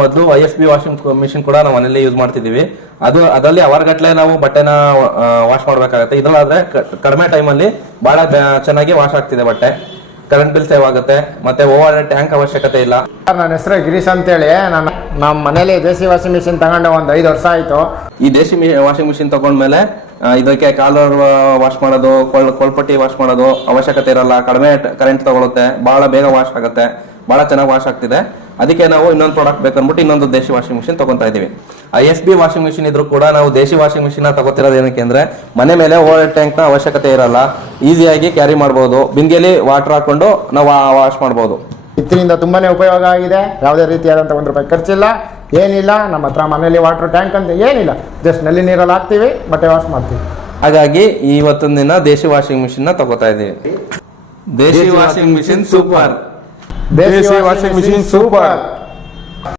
ಮೊದಲು IFB washing machine ಕೂಡ ನಾವು ಮನೇಲಿ ಯೂಸ್ ಮಾಡ್ತಿದೀವಿ. ಅದರಲ್ಲಿ ಅವರ್ಗಟ್ಲೆ ನಾವು ಬಟ್ಟೆನ ವಾಶ್ ಮಾಡ್ಬೇಕಾಗತ್ತೆ. ಇದ್ರಲ್ಲಾದ್ರೆ ಕಡಿಮೆ ಟೈಮಲ್ಲಿ ಬಹಳ ಚೆನ್ನಾಗಿ ವಾಶ್ ಆಗ್ತಿದೆ ಬಟ್ಟೆ. ಕರೆಂಟ್ ಬಿಲ್ ಸೇವ್ ಆಗುತ್ತೆ, ಮತ್ತೆ ಓವರ್ ಟ್ಯಾಂಕ್ ಅವಶ್ಯಕತೆ ಇಲ್ಲ. ನನ್ನ ಹೆಸರು ಗಿರೀಶ್ ಅಂತೇಳಿ, ನಮ್ಮ ಮನೇಲಿ ದೇಸಿ ವಾಷಿಂಗ್ ಮಿಷಿನ್ ತಗೊಂಡು ಒಂದು 5 ವರ್ಷ ಆಯ್ತು. ಈ ದೇಸಿ ವಾಷಿಂಗ್ ಮಿಷಿನ್ ತಗೊಂಡ್ಮೇಲೆ ಇದಕ್ಕೆ ಕಾಲರ್ ವಾಶ್ ಮಾಡೋದು, ಕೊಳ್ಪಟ್ಟಿ ವಾಶ್ ಮಾಡೋದು ಅವಶ್ಯಕತೆ ಇರಲ್ಲ. ಕಡಿಮೆ ಕರೆಂಟ್ ತಗೊಳುತ್ತೆ, ಬಹಳ ಬೇಗ ವಾಶ್ ಆಗುತ್ತೆ, ಬಹಳ ಚೆನ್ನಾಗಿ ವಾಶ್ ಆಗ್ತಿದೆ. ಅದಕ್ಕೆ ನಾವು ಇನ್ನೊಂದು ಪ್ರಾಡಕ್ಟ್ ಬೇಕನ್ಬಿಟ್ಟು ಇನ್ನೊಂದು ದೇಶಿ ವಾಷಿಂಗ್ ಮಿಷಿನ್ ತಗೊಂತಾ ಇದೀವಿ. IFB ವಾಷಿಂಗ್ ಮಿಷಿನ್ ಇದ್ರೂ ಕೂಡ ನಾವು ದೇಶಿ ವಾಷಿಂಗ್ ಮಿಷಿನ್ ತಗೋತಿರೋದು ಏನಕ್ಕೆ ಅಂದ್ರೆ ಮನೆ ಮೇಲೆ ಓವರ್ ಟ್ಯಾಂಕ್ ನ ಅವಶ್ಯಕತೆ ಇರಲ್ಲ, ಈಸಿಯಾಗಿ ಕ್ಯಾರಿ ಮಾಡಬಹುದು. ಬಿಂದಿಗೆಯಲ್ಲಿ ವಾಟರ್ ಹಾಕೊಂಡು ನಾವು ವಾಶ್ ಮಾಡಬಹುದು. ಇದರಿಂದ ತುಂಬಾನೇ ಉಪಯೋಗ ಆಗಿದೆ. ಯಾವುದೇ ರೀತಿಯಾದಂಥ ₹1 ಖರ್ಚಿಲ್ಲ, ಏನಿಲ್ಲ. ನಮ್ಮ ಹತ್ರ ಮನೇಲಿ ವಾಟರ್ ಟ್ಯಾಂಕ್ ಅಂತ ಏನಿಲ್ಲ, ಜಸ್ಟ್ ನಲ್ಲಿ ನೀರಲ್ಲಿ ಹಾಕ್ತಿವಿ, ಬಟ್ಟೆ ವಾಶ್ ಮಾಡ್ತೀವಿ. ಹಾಗಾಗಿ ಇವತ್ತೊಂದು ದಿನ ದೇಶಿ ವಾಷಿಂಗ್ ಮಿಷಿನ್ ನ ತಗೋತಾ ಇದೀವಿ. ದೇಶಿ ವಾಷಿಂಗ್ ಮಿಷಿನ್ ಸೂಪರ್. ದೇಸಿ ವಾಷಿಂಗ್ ಮಿಷಿನ್ ಸೂಪರ್.